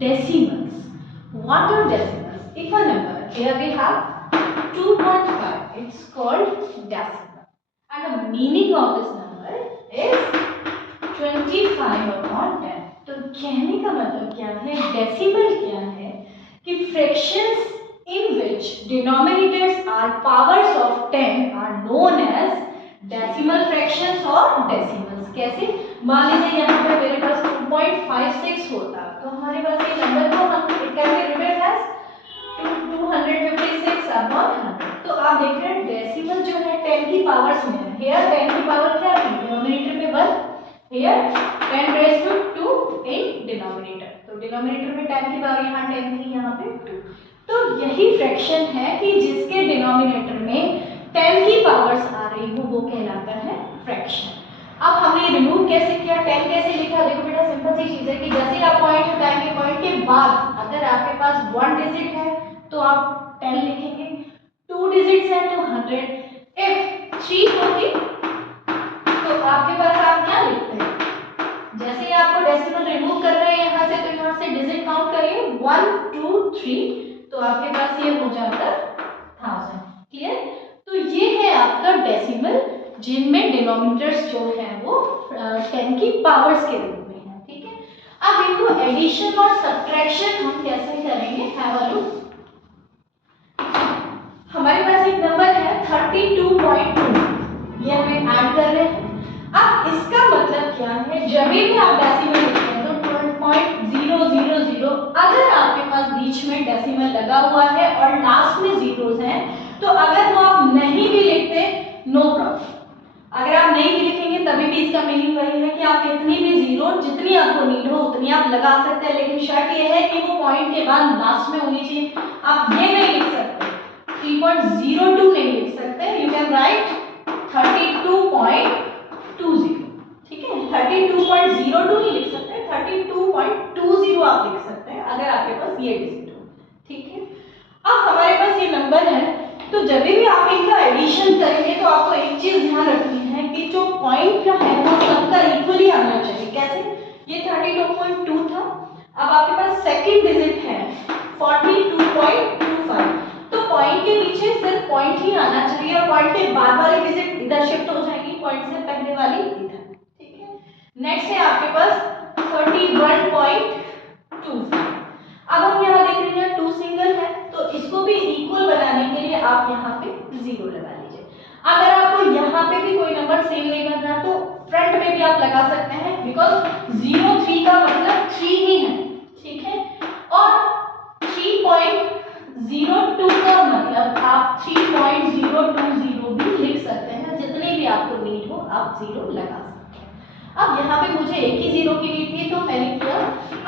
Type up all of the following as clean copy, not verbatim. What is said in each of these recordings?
decimals. What are decimals? If a number, here we have 2.5, it's called decimal. And the meaning of this number is 25/10. तो कहने का मतलब क्या है, decimal क्या है कि fractions in which denominators are powers of 10 are known as decimal fractions or decimals. कैसे? मान लीजिए यहाँ पे मेरे पास 2.56 होता, तो हमारे पास ये नंबर को हम कैसे रिप्रेजेंट एज 256/100. तो आप देख रहे हैं डेसिमल जो है 10 की पावर्स में है. हियर 10 की पावर क्या है, डिनोमिनेटर में 1, here 10 raise to 2 in denominator. तो डिनोमिनेटर में 10 की पावर यहाँ 10 थी, यहाँ पे 2. तो यही फ्रैक्शन है कि जिसके डिनोमिनेटर में 10 की पावर्स आ रही हो वो कहलाता है फ्रैक्शन. अब हमने रिमूव कैसे किया, 10 कैसे लिखा, देखो बेटा सिंपल सी चीज है कि जैसे आप पॉइंट हटाएंगे, पॉइंट के बाद अगर आपके पास 1 डिजिट है तो आप 10 लिखेंगे, 2 डिजिट्स है तो 100, इफ 3 होगी तो आपके पास आप क्या लिखते हैं, जैसे ही आपको डेसिमल रिमूव कर रहे हैं यहाँ से, तो यहाँ से डिजिट काउंट करिए 1 2 3, तो आपके पास ये हो जाता 1000. क्लियर? तो ये है आपका डेसिमल जिनमें डिनोमिनेटर्स जो है वो 10 की पावर्स के रूप में है. ठीक है. अब देखो एडिशन और सब्ट्रैक्शन हम कैसे करेंगे, हैव अ लुक. हमारे पास एक नंबर है 32.2, ये हमें ऐड कर रहे हैं. अब इसका मतलब क्या है, जब भी आप डेसिमल लिखते हैं तो 12.000, अगर आपके पास बीच में डेसिमल लगा हुआ है और लास्ट में जीरोस हैं, तो अगर वो आप नहीं भी लिखते नो प्रॉब्लम. अगर आप नहीं भी लिखेंगे तभी भी इसका मीनिंग वही है कि आप कितनी भी जीरो, जितनी आपको नीड हो उतनी आप लगा सकते हैं, लेकिन शर्त यह है कि वो पॉइंट के बाद लास्ट में होनी चाहिए. आप ये नहीं लिख सकते 3.02 नहीं लिख सकते, यू कैन राइट 32.20. ठीक है, 32.02 नहीं लिख सकते, 32.20 आप लिख सकते हैं अगर आपके पास ये डिजिट हो. ठीक है. अब हमारे पास ये नंबर है, तो जब भी आप इनका एडिशन करेंगे तो आपको एक चीज ध्यान रखनी है कि जो पॉइंट का है वो सबका इक्वली आना चाहिए. कैसे? ये 32.2 था, अब आपके पास सेकंड डिजिट है 42.25, तो पॉइंट के नीचे सिर्फ पॉइंट ही आना चाहिए और पॉइंट के बाद वाली डिजिट इधर शिफ्ट हो जाएगी, पॉइंट से पहले वाली इधर. ठीक है. नेक्स्ट है आपके पास 31.25. अब हम यहाँ देख रहे हैं 2 सिंगल है, तो इसको भी इक्वल बनाने के लिए आप यहाँ पे 0 लगा लीजिए. अगर आपको यहाँ पे भी कोई नंबर सेम नहीं बन रहा तो फ्रंट में भी आप लगा सकते हैं, बिकॉज 03 का मतलब 3 ही है. ठीक है. और 3.02 का मतलब आप 3.020 भी लिख सकते हैं, जितने भी आपको नीड हो आप 0 लगा सकते हैं. अब यहाँ पे मुझे एक ही 0 की नीड थी तो मैंने किया.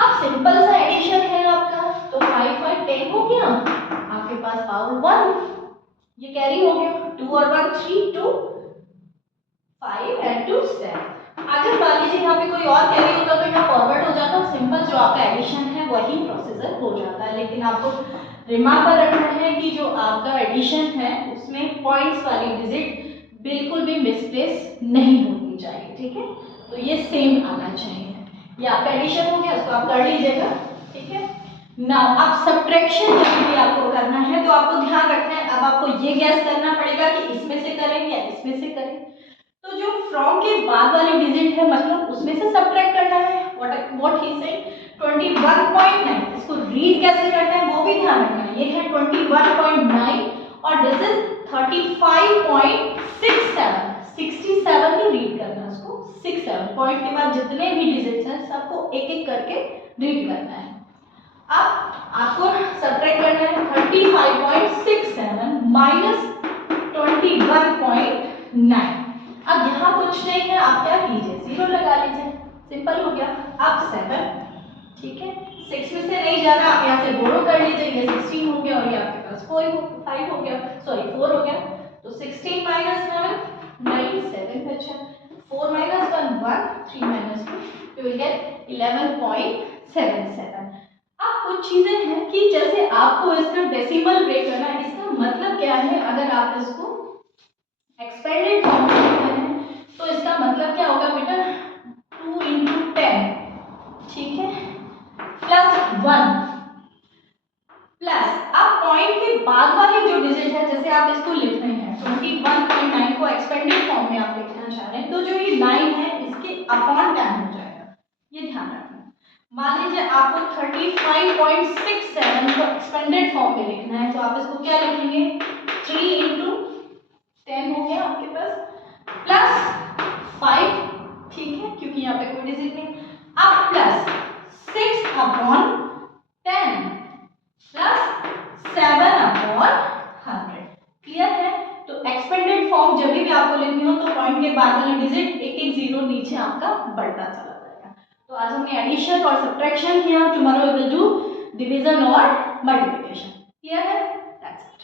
अब सिंपल सा एडिशन है आपका, तो 5 5 10 हो गया, आपके पास पावर 1, ये कैरी हो गया, 2 और 1 3, 2 5 and 2 7. अगर मान लीजिए यहाँ पे कोई और कैरी होता तो यहाँ फॉरवर्ड हो जाता, सिंपल जो आपका एडिशन है वही प्रोसीजर हो जाता है. लेकिन आपको रिमेंबर रखना है कि जो आपका एडिशन है उसमें पॉइंट्स वाली डिजिट बिल्कुल भी मिसप्लेस नहीं होनी चाहिए. ठीक है. तो ये सेम आना चाहिए. ये आपका एडिशन हो गया, उसको आप कर लीजिएगा. ठीक है. नाउ अब सब्ट्रैक्शन जब भी आपको करना है तो आपको ध्यान रखना है, अब आपको ये गैस करना पड़ेगा कि इसमें से करें या इसमें से करें. तो जो फ्रॉम के बाद वाली डिजिट है मतलब उसमें से सब्ट्रैक्ट करना है. व्हाट ही सेड 21.9, इसको रीड कैसे करना है वो भी ध्यान रखना है. ये है 21.9 और दिस इज 35.67. 67 ही रीड करना है उसको. 67 पॉइंट के बाद जितने भी डिजिट्स हैं सबको एक एक करके रीड करना है. अब आपको सब्ट्रैक्ट करना है 35.67 माइनस 21.9. अब यहाँ कुछ नहीं है, आप क्या कीजिए 0 लगा लीजिए, सिंपल हो गया. अब 7. ठीक है. 6 में से नहीं जाना, आप यहाँ से बोरो कर लीजिए, ये 16 हो गया और ये आपके पास 5 हो गया, सॉरी 4 हो गया. तो 16 माइनस 9 7. अच्छा, 4 minus 1 1, 3 minus 2, you will get 11.77. अब कुछ चीजें हैं कि जैसे आपको इसका डेसिमल ब्रेक करना है, इसका मतलब क्या है, अगर आप इसको एक्सपेंडेड फॉर्म में लिखते हैं तो इसका मतलब क्या होगा बेटा 2 into 10. ठीक है. प्लस 1 प्लस अब पॉइंट के बाद वाली जो डिजिट है, जैसे आप इसको लिख रहे हैं 21.9 को एक्सपेंडेड फॉर्म में आप लिखना चाह रहे हैं, तो जो ये 9 है इसके अपॉन 10 हो जाएगा, ये ध्यान रखना। मान लीजिए आपको 35.67 को एक्सपेंडेड फॉर्म में लिखना है, तो आप इसको क्या लिखेंगे, 3 इंटू 10 हो गया आपके पास, प्लस 5, ठीक है, क्योंकि यहाँ पे कोई डिजिट नहीं, अब plus 6 upon 10 plus 7 upon 100, clear है। तो एक्सपेंडेड फॉर्म जब भी आपको लिखनी हो तो पॉइंट के बाद वाली डिजिट एक एक जीरो नीचे आपका बढ़ता चला जाएगा। तो आज हमने एडिशन और सब्ट्रैक्शन किया, tomorrow we will do division और मल्टीप्लिकेशन, क्लियर है, दैट्स इट।